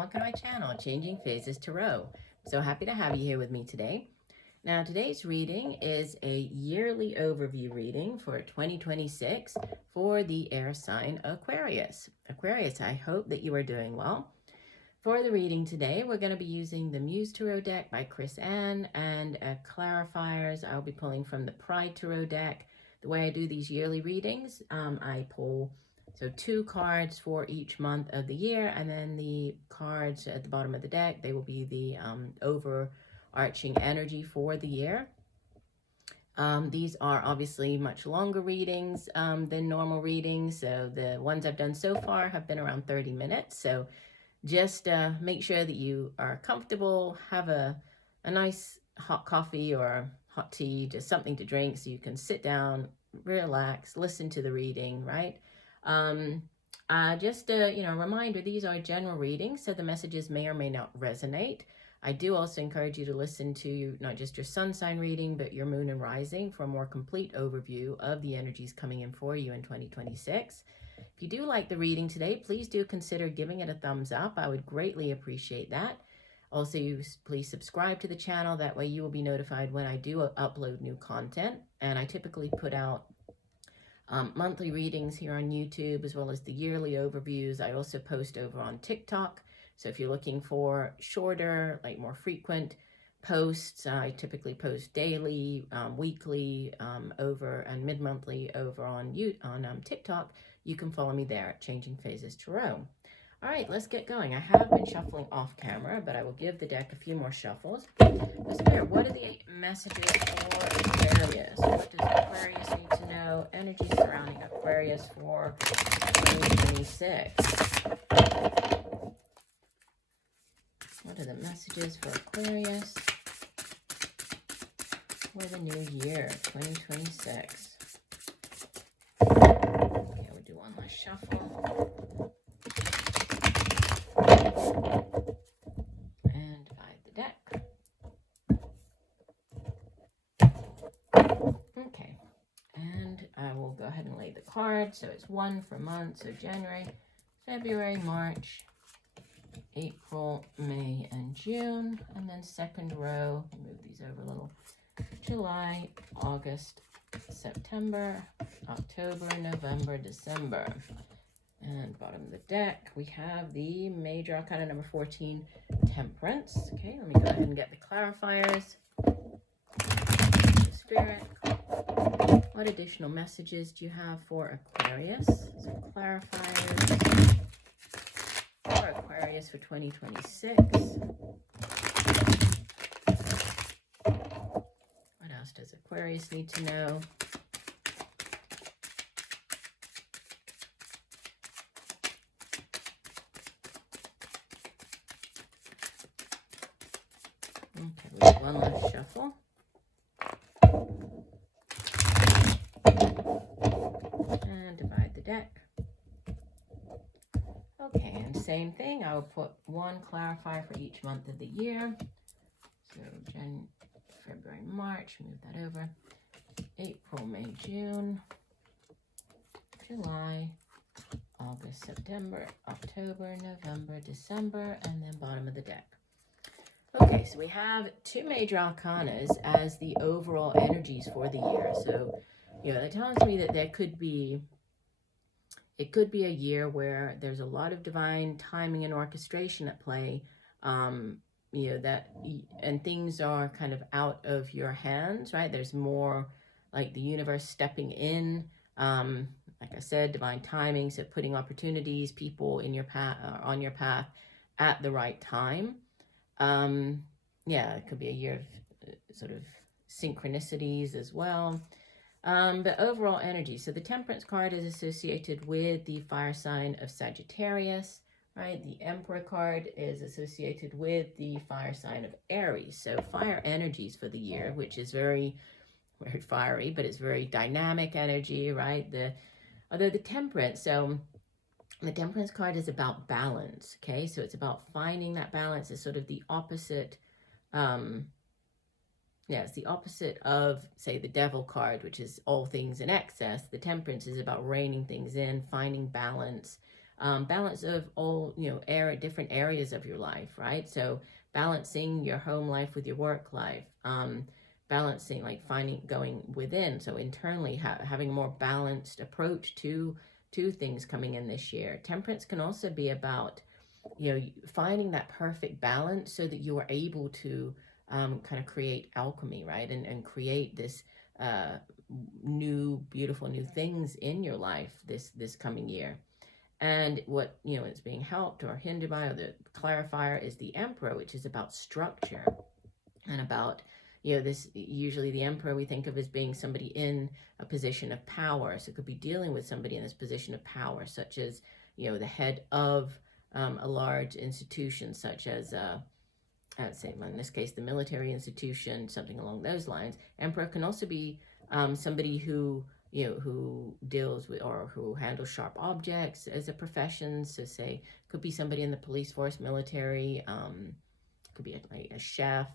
welcome to my channel, Changing Phases Tarot. I'm so happy to have you here with me today. Now, today's reading is a yearly overview reading for 2026 for the air sign Aquarius. Aquarius, I hope that you are doing well. For the reading today, we're going to be using the Muse Tarot deck by Chris Ann and clarifiers. I'll be pulling from the Pride Tarot deck. The way I do these yearly readings, I pull 2 cards for each month of the year, and then the cards at the bottom of the deck, they will be the overarching energy for the year. These are obviously much longer readings than normal readings, so the ones I've done so far have been around 30 minutes, so just make sure that you are comfortable, have a nice hot coffee or hot tea, just something to drink so you can sit down, relax, listen to the reading, right? Just a reminder, these are general readings, so the messages may or may not resonate. I do also encourage you to listen to not just your sun sign reading, but your moon and rising for a more complete overview of the energies coming in for you in 2026. If you do like the reading today, please do consider giving it a thumbs up. I would greatly appreciate that. Also, please subscribe to the channel. That way you will be notified when I do upload new content. And I typically put out monthly readings here on YouTube, as well as the yearly overviews. I also post over on TikTok. So if you're looking for shorter, more frequent posts, I typically post daily, weekly, over and mid-monthly over on TikTok. You can follow me there at Changing Phases Tarot. All right, let's get going. I have been shuffling off camera, but I will give the deck a few more shuffles. Spirit, what are the messages for Aquarius? What does Aquarius need to know? Energy surrounding Aquarius for 2026. What are the messages for Aquarius for the new year, 2026? Okay, we'll do one last shuffle. And divide the deck. Okay, and I will go ahead and lay the card. So it's one for months, so January, February, March, April, May, and June. And then second row, move these over a little, July, August, September, October, November, December. And bottom of the deck, we have the major arcana number 14, Temperance. Okay, let me go ahead and get the clarifiers. Spirit, what additional messages do you have for Aquarius? So clarifiers for Aquarius for 2026. What else does Aquarius need to know? Okay, we have one last shuffle. And divide the deck. Okay, and same thing. I will put one clarifier for each month of the year. So February, March, move that over. April, May, June, July, August, September, October, November, December, and then bottom of the deck. Okay, so we have 2 major arcanas as the overall energies for the year. So, that tells me that it could be a year where there's a lot of divine timing and orchestration at play, and things are kind of out of your hands, right? There's more like the universe stepping in, like I said, divine timing, so putting opportunities, people in your path, on your path at the right time. It could be a year of sort of synchronicities as well. But overall energy. So the Temperance card is associated with the fire sign of Sagittarius, right? The Emperor card is associated with the fire sign of Aries. So fire energies for the year, which is very, very fiery, but it's very dynamic energy, right? Although the Temperance, so the Temperance card is about balance, okay? So it's about finding that balance. It's sort of the opposite, it's the opposite of, say, the Devil card, which is all things in excess. The Temperance is about reining things in, finding balance, balance of all, different areas of your life, right? So balancing your home life with your work life, balancing, like going within, so internally having a more balanced approach to things coming in this year. Temperance can also be about, finding that perfect balance so that you are able to kind of create alchemy, right? And create this beautiful new things in your life this coming year. And what, is being helped or hindered by, or the clarifier, is the Emperor, which is about structure and about, this, usually the Emperor we think of as being somebody in a position of power. So it could be dealing with somebody in this position of power, such as, the head of a large institution, such as, I'd say in this case, the military institution, something along those lines. Emperor can also be somebody who, who deals with or who handles sharp objects as a profession. So say, could be somebody in the police force, military, could be like a chef,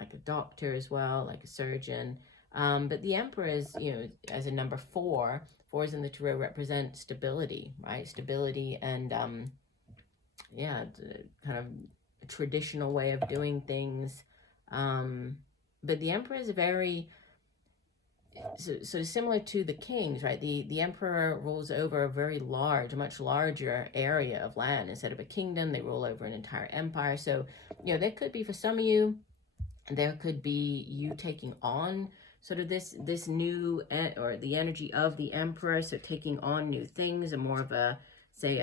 like a doctor as well, like a surgeon. But the Emperor is, as a number 4, 4s in the Tarot represent stability, right? Stability and, kind of a traditional way of doing things. But the Emperor is a very, so similar to the kings, right? The Emperor rules over a very large, much larger area of land. Instead of a kingdom, they rule over an entire empire. So, there could be, for some of you, there could be you taking on sort of this new, or the energy of the Emperor, so taking on new things, and more of a, say,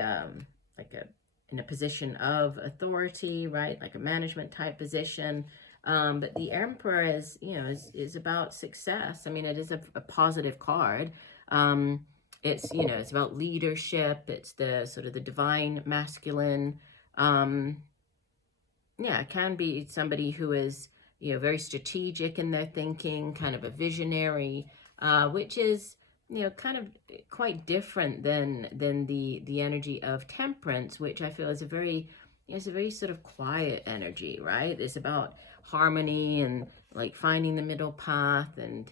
in a position of authority, right? Like a management type position. But the Emperor is, is about success. I mean, it is a positive card. It's, it's about leadership. It's the sort of the divine masculine. It can be somebody who is, very strategic in their thinking, kind of a visionary, which is, kind of quite different than the energy of Temperance, which I feel is a very sort of quiet energy, right? It's about harmony and like finding the middle path and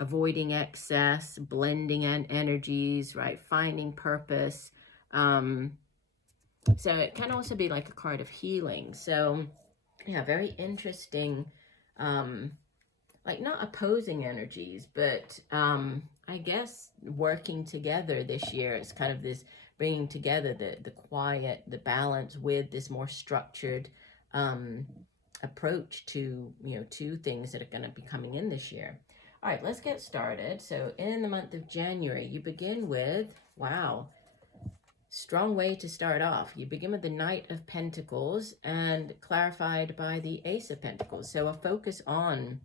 avoiding excess, blending energies, right? Finding purpose. So it can also be like a card of healing. So yeah, very interesting, like not opposing energies, but I guess working together this year. It's kind of this bringing together the quiet, the balance with this more structured approach to, to things that are going to be coming in this year. All right, let's get started. So in the month of January, you begin with, wow, strong way to start off. You begin with the Knight of Pentacles and clarified by the Ace of Pentacles. So a focus on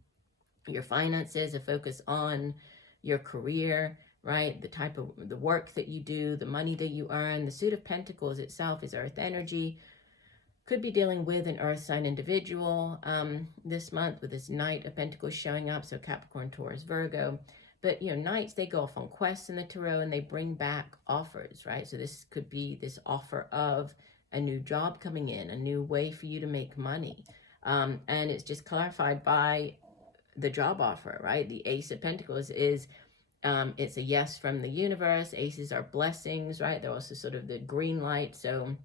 your finances, a focus on your career, right? The type of the work that you do, the money that you earn. The Suit of Pentacles itself is earth energy. Could be dealing with an earth sign individual this month with this Knight of Pentacles showing up. So Capricorn, Taurus, Virgo. But, Knights, they go off on quests in the Tarot and they bring back offers, right? So this could be this offer of a new job coming in, a new way for you to make money. And it's just clarified by the job offer, right? The Ace of Pentacles is, it's a yes from the universe. Aces are blessings, right? They're also sort of the green light. So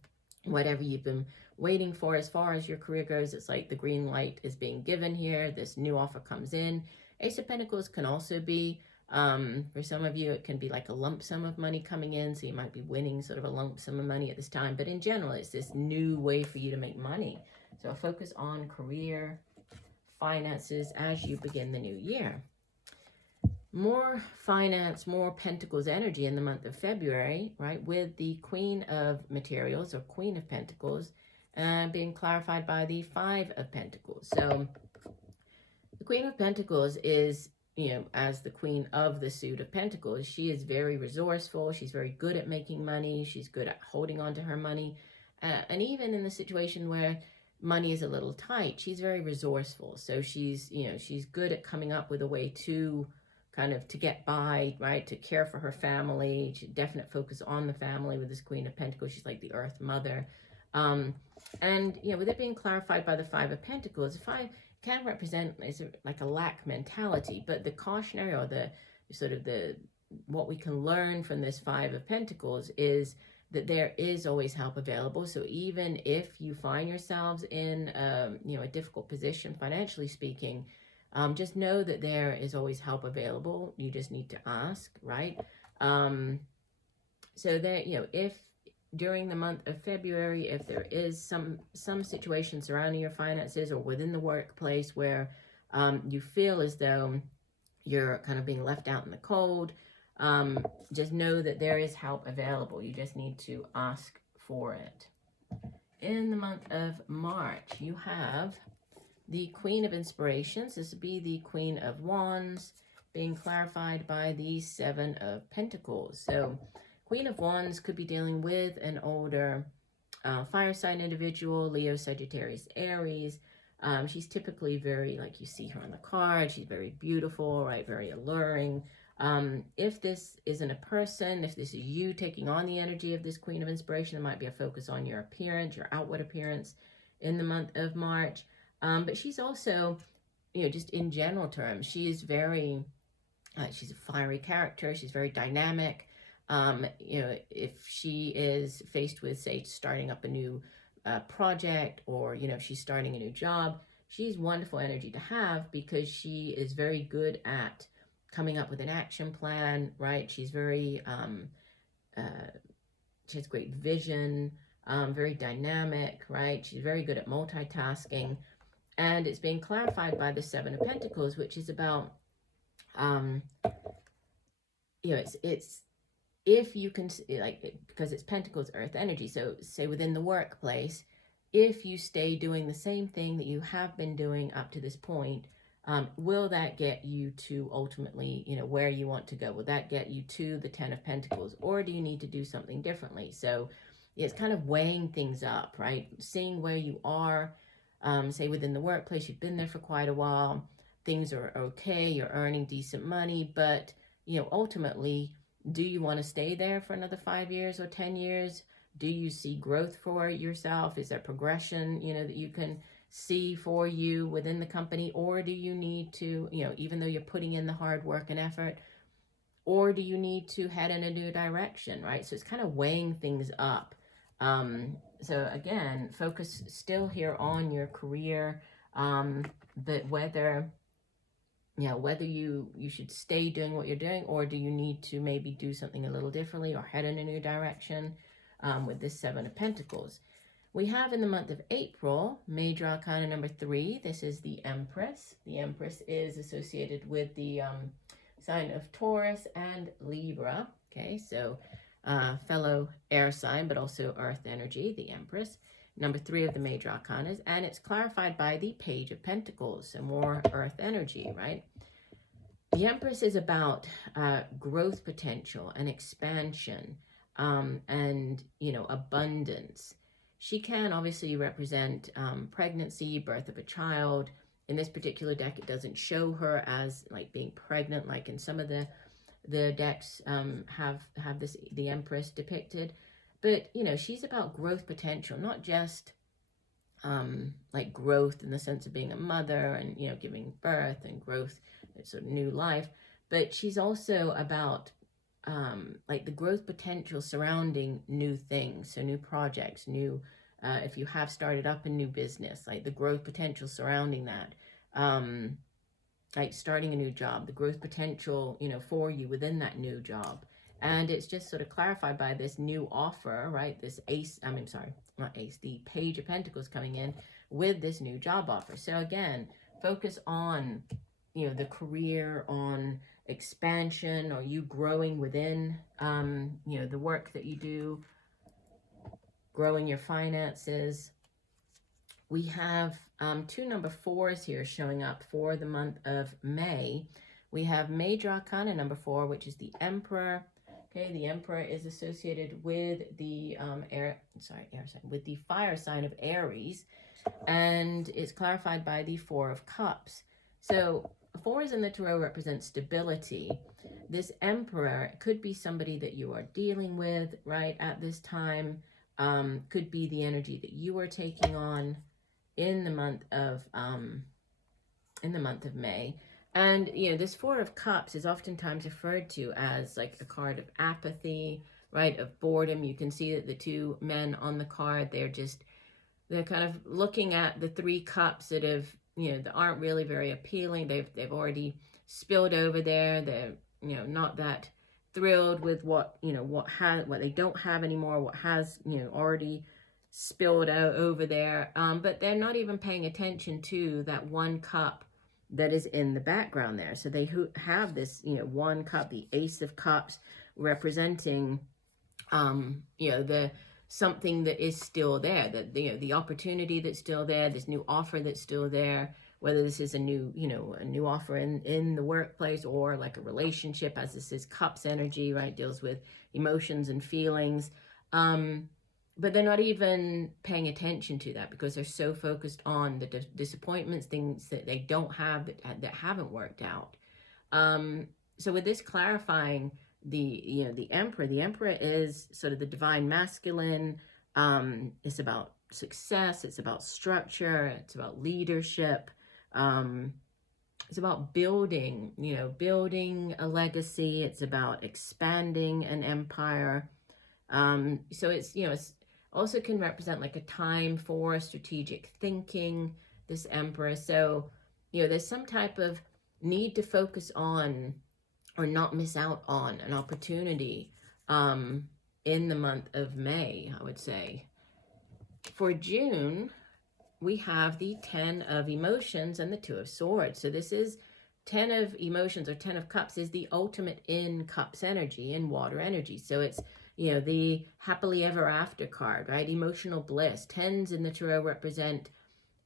whatever you've been waiting for as far as your career goes, it's like the green light is being given here. This new offer comes in. Ace of Pentacles can also be, for some of you, it can be like a lump sum of money coming in. So you might be winning sort of a lump sum of money at this time. But in general, it's this new way for you to make money. So focus on career, finances as you begin the new year. More finance, more Pentacles energy in the month of February, right? With the Queen of Materials or Queen of Pentacles being clarified by the 5 of Pentacles. So the Queen of Pentacles is, as the Queen of the Suit of Pentacles, she is very resourceful. She's very good at making money. She's good at holding on to her money. And even in the situation where money is a little tight, she's very resourceful. So she's, she's good at coming up with a way to kind of to get by, right? To care for her family. She definite focus on the family with this Queen of Pentacles. She's like the Earth Mother. And, with it being clarified by the 5 of Pentacles, the 5 can represent like a lack mentality, but the cautionary or the sort of the what we can learn from this Five of Pentacles is that there is always help available. So even if you find yourselves in a difficult position financially speaking, just know that there is always help available. You just need to ask, right? So there, if during the month of February, if there is some situation surrounding your finances or within the workplace where you feel as though you're kind of being left out in the cold, just know that there is help available. You just need to ask for it. In the month of March, you have the Queen of Inspirations. This would be the Queen of Wands, being clarified by the Seven of Pentacles. So Queen of Wands could be dealing with an older fire sign individual, Leo, Sagittarius, Aries. She's typically very, like you see her on the card, she's very beautiful, right? Very alluring. If this isn't a person, if this is you taking on the energy of this Queen of Inspiration, it might be a focus on your appearance, your outward appearance in the month of March. But she's also, just in general terms, she is very, she's a fiery character. She's very dynamic. If she is faced with, say, starting up a new project, or, if she's starting a new job, she's wonderful energy to have because she is very good at coming up with an action plan, right? She's very, she has great vision, very dynamic, right? She's very good at multitasking. And it's being clarified by the Seven of Pentacles, which is about, it's if you can, because it's Pentacles, earth energy. So say within the workplace, if you stay doing the same thing that you have been doing up to this point, will that get you to ultimately, where you want to go? Will that get you to the Ten of Pentacles, or do you need to do something differently? So it's kind of weighing things up, right? Seeing where you are, say within the workplace, you've been there for quite a while, things are okay, you're earning decent money, but, ultimately, do you want to stay there for another 5 years or 10 years? Do you see growth for yourself? Is there progression, that you can see for you within the company? Or do you need to, even though you're putting in the hard work and effort, or do you need to head in a new direction, right? So it's kind of weighing things up. So again, focus still here on your career, but whether you should stay doing what you're doing, or do you need to maybe do something a little differently or head in a new direction with this Seven of Pentacles. We have in the month of April, Major Arcana number 3. This is the Empress. The Empress is associated with the sign of Taurus and Libra. Okay, so fellow air sign, but also earth energy, the Empress. Number 3 of the Major Arcanas, and it's clarified by the Page of Pentacles, so more earth energy, right? The Empress is about growth potential and expansion, and, abundance. She can obviously represent pregnancy, birth of a child. In this particular deck, it doesn't show her as like being pregnant, like in some of the decks have the Empress depicted. But, she's about growth potential, not just like growth in the sense of being a mother and, giving birth and growth, sort of new life. But she's also about like the growth potential surrounding new things. So new projects, new, if you have started up a new business, like the growth potential surrounding that. Like starting a new job, the growth potential, for you within that new job. And it's just sort of clarified by this new offer, right? This the Page of Pentacles coming in with this new job offer. So again, focus on, the career, on expansion, or you growing within, the work that you do, growing your finances. We have 2 number 4s here showing up for the month of May. We have Major Arcana number 4, which is the Emperor. Okay, the Emperor is associated with the with the fire sign of Aries, and it's clarified by the 4 of Cups. So 4s in the Tarot represent stability. This Emperor could be somebody that you are dealing with right at this time. Could be the energy that you are taking on in the month of May. And, you know, this Four of Cups is oftentimes referred to as like a card of apathy, right? Of boredom. You can see that the two men on the card, they're kind of looking at the three cups that have, you know, that aren't really very appealing. They've already spilled over there. They're, you know, not that thrilled with what, you know, what they don't have anymore, what has, you know, already spilled out over there. But they're not even paying attention to that one cup that is in the background there. So they have this, you know, one cup, the Ace of Cups, representing, you know, the something that is still there, that, you know, the opportunity that's still there, this new offer that's still there, whether this is a new, you know, a new offer in the workplace, or like a relationship, as this is Cups energy, right? Deals with emotions and feelings. But they're not even paying attention to that because they're so focused on the disappointments, things that they don't have, that haven't worked out. So with this clarifying, the Emperor is sort of the divine masculine. It's about success, it's about structure, it's about leadership. It's about building, you know, building a legacy. It's about expanding an empire. So it's, you know, it's also can represent like a time for strategic thinking, this Emperor. So, you know, there's some type of need to focus on or not miss out on an opportunity in the month of May, I would say. For June, we have the 10 of Emotions and the 2 of Swords. So this is 10 of Emotions, or 10 of Cups, is the ultimate in Cups energy, in water energy. So it's, you know, the happily ever after card, right? Emotional bliss. 10s in the tarot represent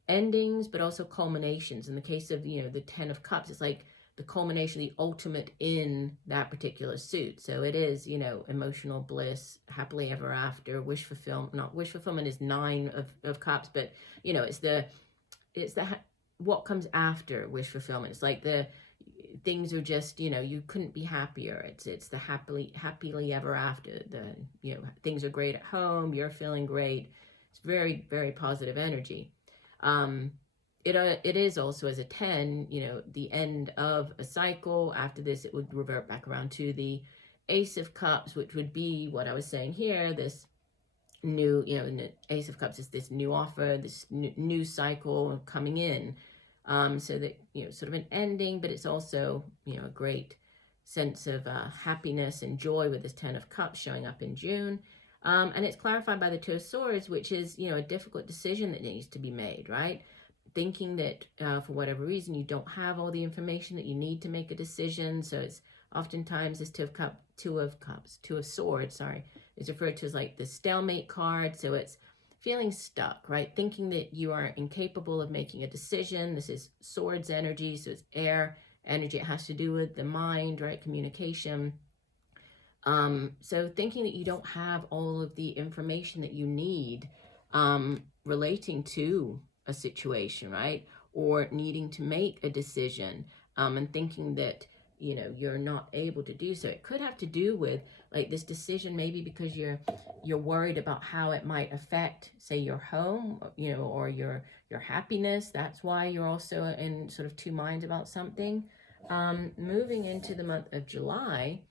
endings, but also culminations. In the case of, you know, the 10 of Cups, it's like the culmination, the ultimate in that particular suit. So it is, you know, emotional bliss, happily ever after, wish fulfillment. Not wish fulfillment is 9 of Cups, but, you know, it's the what comes after wish fulfillment. It's like the things are just, you know, you couldn't be happier. It's the happily ever after. The, you know, things are great at home, you're feeling great. It's very, very positive energy. It is also, as a 10, you know, the end of a cycle. After this, it would revert back around to the Ace of Cups, which would be what I was saying here, this new, you know, the Ace of Cups is this new offer, this new cycle coming in. So that, you know, sort of an ending, but it's also, you know, a great sense of happiness and joy with this 10 of Cups showing up in June. And it's clarified by the 2 of Swords, which is, you know, a difficult decision that needs to be made, right? Thinking that for whatever reason you don't have all the information that you need to make a decision. So it's oftentimes this 2 of Swords, sorry, is referred to as like the stalemate card. So it's feeling stuck, right? Thinking that you are incapable of making a decision. This is Swords energy, so it's air energy. It has to do with the mind, right? Communication. So thinking that you don't have all of the information that you need relating to a situation, right? Or needing to make a decision, and thinking that, you know, you're not able to do so. It could have to do with like this decision, maybe because you're worried about how it might affect, say, your home, you know, or your happiness. That's why you're also in sort of two minds about something. Moving into the month of July,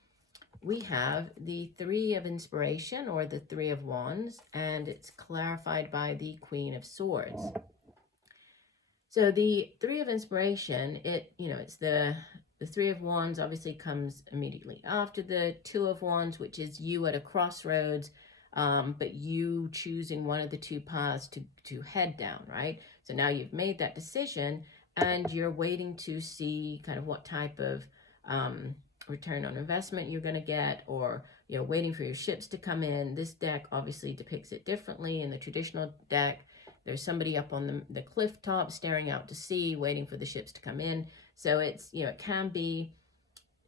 we have the 3 of Inspiration, or the 3 of Wands, and it's clarified by the Queen of Swords. So the 3 of Inspiration, it's the 3 of Wands obviously comes immediately after the 2 of Wands, which is you at a crossroads, but you choosing one of the two paths to head down, right? So now you've made that decision and you're waiting to see kind of what type of return on investment you're going to get, or, you know, waiting for your ships to come in. This deck obviously depicts it differently. In the traditional deck, there's somebody up on the cliff top staring out to sea, waiting for the ships to come in. So it's, you know, it can be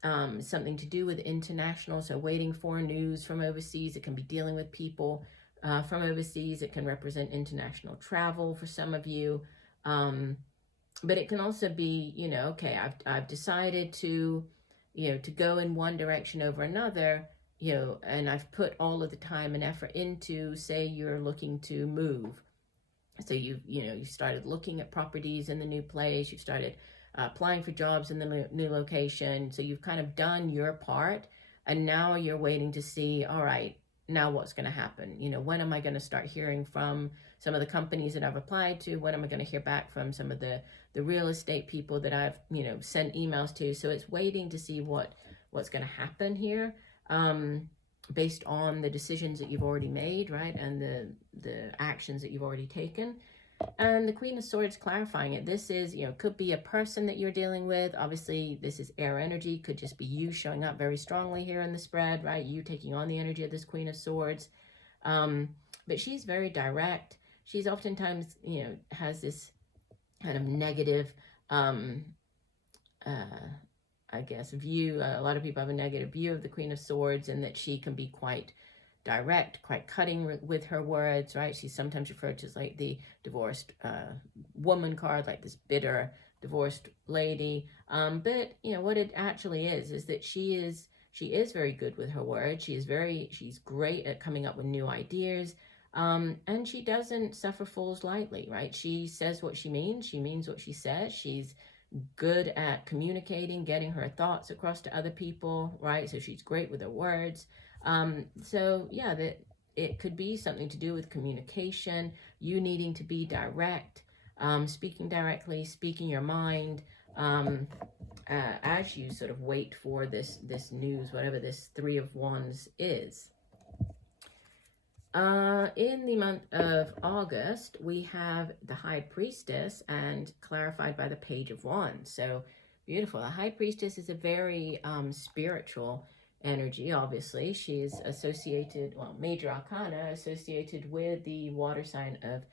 something to do with international, so waiting for news from overseas. It can be dealing with people from overseas. It can represent international travel for some of you. But it can also be, you know, okay, I've decided to, you know, to go in one direction over another, you know, and I've put all of the time and effort into, say you're looking to move. So you started looking at properties in the new place. You've started applying for jobs in the new location. So you've kind of done your part, and now you're waiting to see, all right, now what's going to happen? You know, when am I going to start hearing from some of the companies that I've applied to? When am I going to hear back from some of the real estate people that I've, you know, sent emails to? So it's waiting to see what's going to happen here, based on the decisions that you've already made, right? And the actions that you've already taken. And the Queen of Swords clarifying it. This is, you know, could be a person that you're dealing with. Obviously, this is air energy. Could just be you showing up very strongly here in the spread, right? You taking on the energy of this Queen of Swords. But she's very direct. She's oftentimes, you know, has this kind of negative, I guess, view. A lot of people have a negative view of the Queen of Swords, and that she can be quite direct, quite cutting with her words, right? She's sometimes referred to as like the divorced woman card, like this bitter divorced lady. But you know what it actually is that she is very good with her words. She's great at coming up with new ideas. And she doesn't suffer fools lightly, right? She says what she means what she says. She's good at communicating, getting her thoughts across to other people, right? So she's great with her words. So yeah, that it could be something to do with communication, you needing to be direct, speaking directly, speaking your mind, as you sort of wait for this news, whatever this Three of Wands is. In the month of August, we have the High Priestess, and clarified by the Page of Wands. So beautiful. The High Priestess is a very spiritual energy. Obviously, she's associated, well, major arcana associated with the water sign of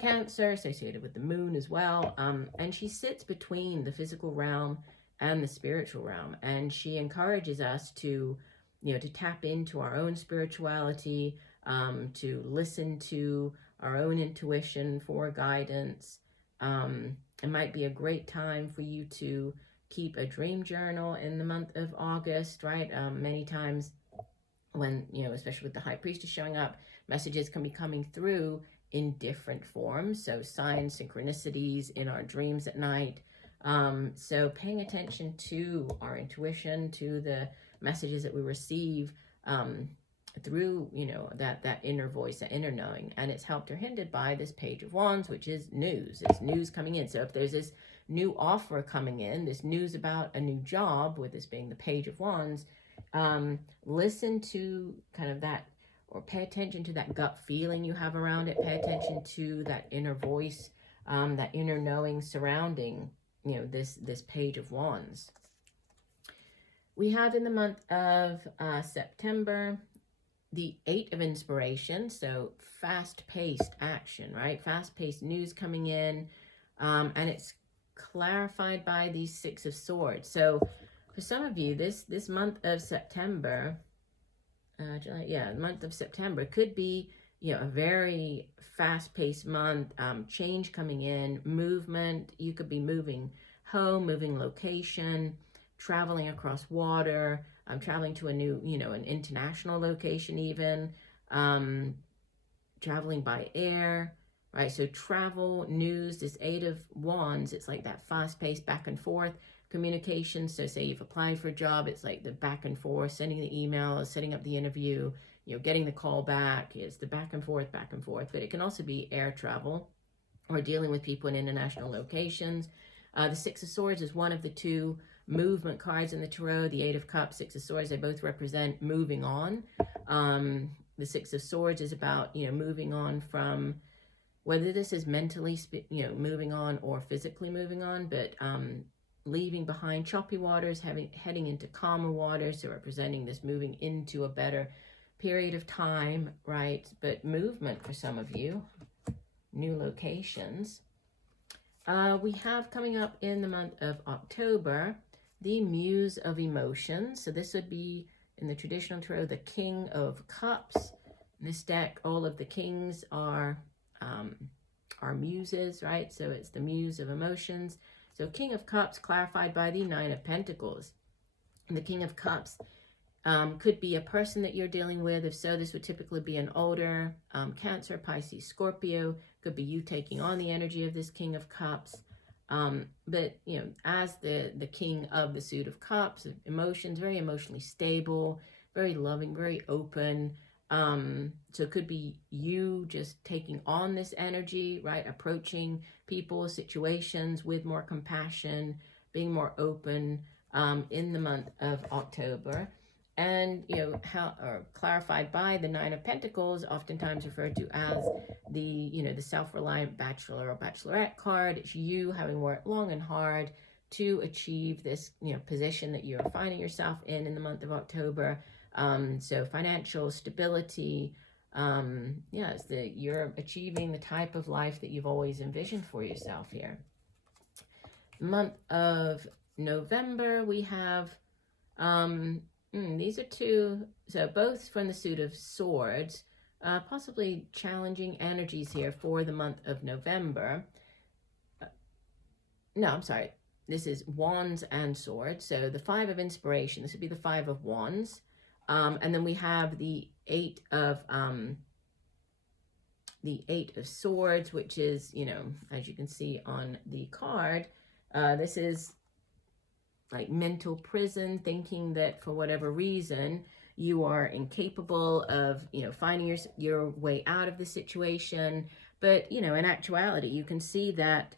Cancer, associated with the moon as well. And she sits between the physical realm and the spiritual realm, and she encourages us to, you know, to tap into our own spirituality, to listen to our own intuition for guidance. It might be a great time for you to keep a dream journal in the month of August, right? Many times when, you know, especially with the High Priestess showing up, messages can be coming through in different forms. So signs, synchronicities in our dreams at night. So paying attention to our intuition, to the messages that we receive, through, you know, that inner voice, that inner knowing. And it's helped or hindered by this Page of Wands, which is news. It's news coming in. So if there's this new offer coming in, this news about a new job, with this being the Page of Wands, listen to kind of that, or pay attention to that gut feeling you have around it. Pay attention to that inner voice, that inner knowing surrounding, you know, this Page of Wands. We have in the month of September, the Eight of Inspiration. So fast-paced action, right? Fast-paced news coming in, and it's clarified by the Six of Swords. So for some of you, this month of September, the month of September could be, you know, a very fast-paced month. Change coming in, movement. You could be moving home, moving location, traveling across water, traveling to a new, you know, an international location even, traveling by air, right? So travel, news, this Eight of Wands, it's like that fast-paced back and forth communication. So say you've applied for a job, it's like the back and forth, sending the email, setting up the interview, you know, getting the call back. It's the back and forth, but it can also be air travel or dealing with people in international locations. The Six of Swords is one of the two movement cards in the Tarot. The Eight of Cups, Six of Swords, they both represent moving on. The Six of Swords is about, you know, moving on from, whether this is mentally, you know, moving on or physically moving on, but leaving behind choppy waters, heading into calmer waters. So representing this moving into a better period of time, right? But movement for some of you, new locations. We have coming up in the month of October, the Muse of Emotions. So this would be, in the traditional tarot, the King of Cups. In this deck, all of the kings are muses, right? So it's the Muse of Emotions. So King of Cups clarified by the Nine of Pentacles. And the King of Cups could be a person that you're dealing with. If so, this would typically be an older Cancer, Pisces, Scorpio. Could be you taking on the energy of this King of Cups. But, you know, as the king of the suit of cups, emotions, very emotionally stable, very loving, very open. So it could be you just taking on this energy, right? Approaching people, situations with more compassion, being more open in the month of October. And, you know, how, or clarified by the Nine of Pentacles, oftentimes referred to as the, you know, the self-reliant bachelor or bachelorette card. It's you having worked long and hard to achieve this, you know, position that you're finding yourself in the month of October. So financial stability, yeah, it's you're achieving the type of life that you've always envisioned for yourself here. Month of November, we have, these are two, so both from the suit of swords, possibly challenging energies here for the month of November. No, I'm sorry. This is wands and swords. So the Five of Inspiration, this would be the Five of Wands. And then we have the Eight of Swords, which is, you know, as you can see on the card, this is like mental prison, thinking that for whatever reason you are incapable of, you know, finding your way out of the situation. But, you know, in actuality, you can see that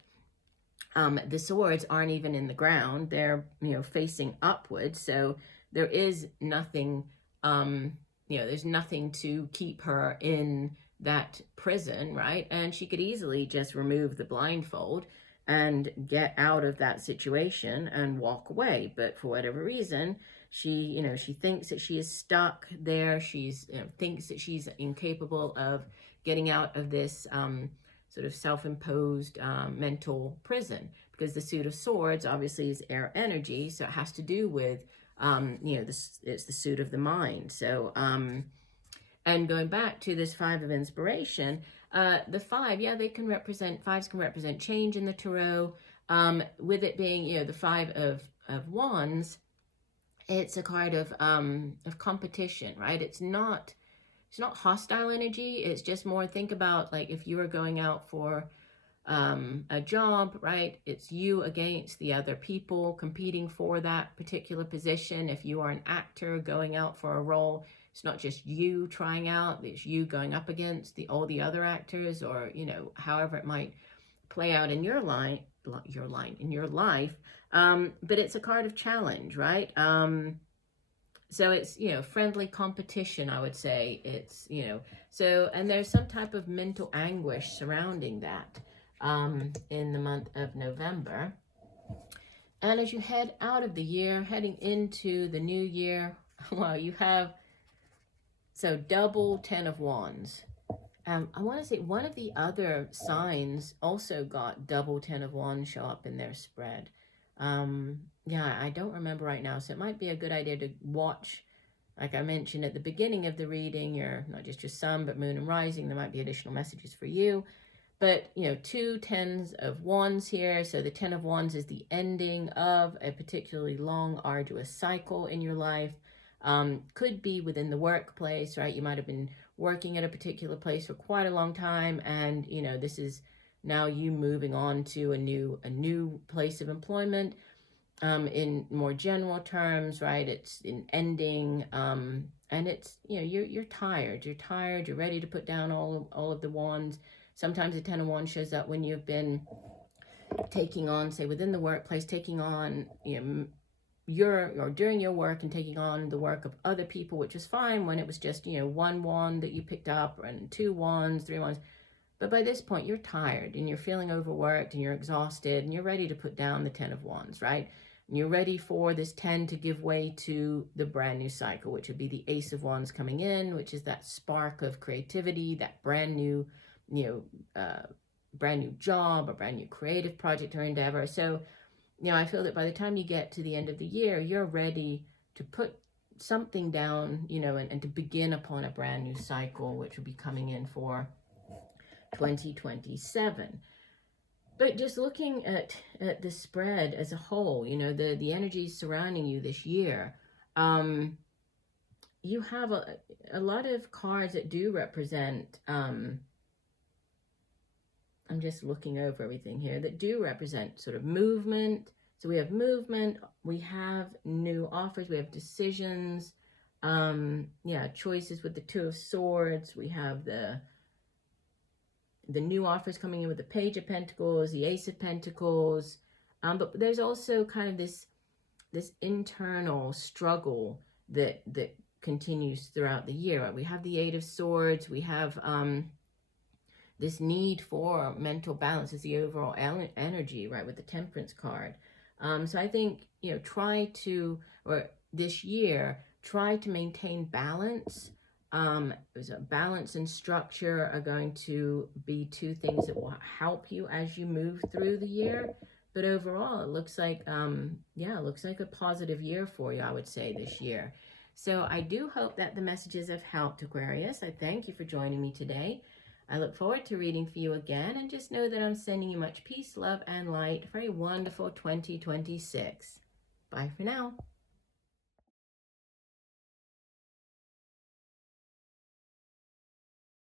the swords aren't even in the ground. They're, you know, facing upwards. So there is nothing, you know, there's nothing to keep her in that prison, right? And she could easily just remove the blindfold and get out of that situation and walk away. But for whatever reason, she, you know, she thinks that she is stuck there. She's, you know, thinks that she's incapable of getting out of this sort of self-imposed mental prison, because the suit of swords obviously is air energy, so it has to do with you know, it's the suit of the mind. So and going back to this Five of Inspiration, the five, yeah, fives can represent change in the tarot. With it being, you know, the Five of Wands, it's a card of competition, right? It's not hostile energy. It's just more, think about like if you were going out for a job, right? It's you against the other people competing for that particular position. If you are an actor going out for a role, it's not just you trying out, it's you going up against all the other actors, or, you know, however it might play out in your life. But it's a card of challenge, right? So it's, you know, friendly competition, I would say. It's, you know, so, and there's some type of mental anguish surrounding that in the month of November. And as you head out of the year, heading into the new year, well, you have, so double Ten of Wands. I want to say one of the other signs also got double Ten of Wands show up in their spread. Yeah, I don't remember right now, so it might be a good idea to watch, like I mentioned at the beginning of the reading, not just your sun, but moon and rising. There might be additional messages for you. But, you know, two Tens of Wands here. So the Ten of Wands is the ending of a particularly long, arduous cycle in your life. Could be within the workplace, right? You might have been working at a particular place for quite a long time, and, you know, this is now you moving on to a new place of employment. In more general terms, right? It's in ending, and it's, you know, you're tired. You're ready to put down all of the wands. Sometimes the Ten of Wands shows up when you've been taking on, say, within the workplace, taking on, you know, or during your work and taking on the work of other people, which is fine when it was just, you know, one wand that you picked up, and two wands, three wands. But by this point, you're tired and you're feeling overworked and you're exhausted and you're ready to put down the Ten of Wands, right? And you're ready for this 10 to give way to the brand new cycle, which would be the Ace of Wands coming in, which is that spark of creativity, that brand new, you know, brand new job, a brand new creative project or endeavor. So, you know, I feel that by the time you get to the end of the year, you're ready to put something down, you know, and to begin upon a brand new cycle, which will be coming in for 2027. But just looking at the spread as a whole, you know, the energies surrounding you this year, you have a lot of cards that do represent I'm just looking over everything here, that do represent sort of movement. So we have movement, we have new offers, we have decisions, yeah, choices with the Two of Swords. We have the new offers coming in with the Page of Pentacles, the Ace of Pentacles. But there's also kind of this internal struggle that continues throughout the year. Right? We have the Eight of Swords. We have this need for mental balance is the overall energy, right, with the Temperance card. So I think, you know, this year, try to maintain balance. Balance and structure are going to be two things that will help you as you move through the year. But overall, it looks like, yeah, it looks like a positive year for you, I would say, this year. So I do hope that the messages have helped, Aquarius. I thank you for joining me today. I look forward to reading for you again, and just know that I'm sending you much peace, love, and light for a wonderful 2026. Bye for now.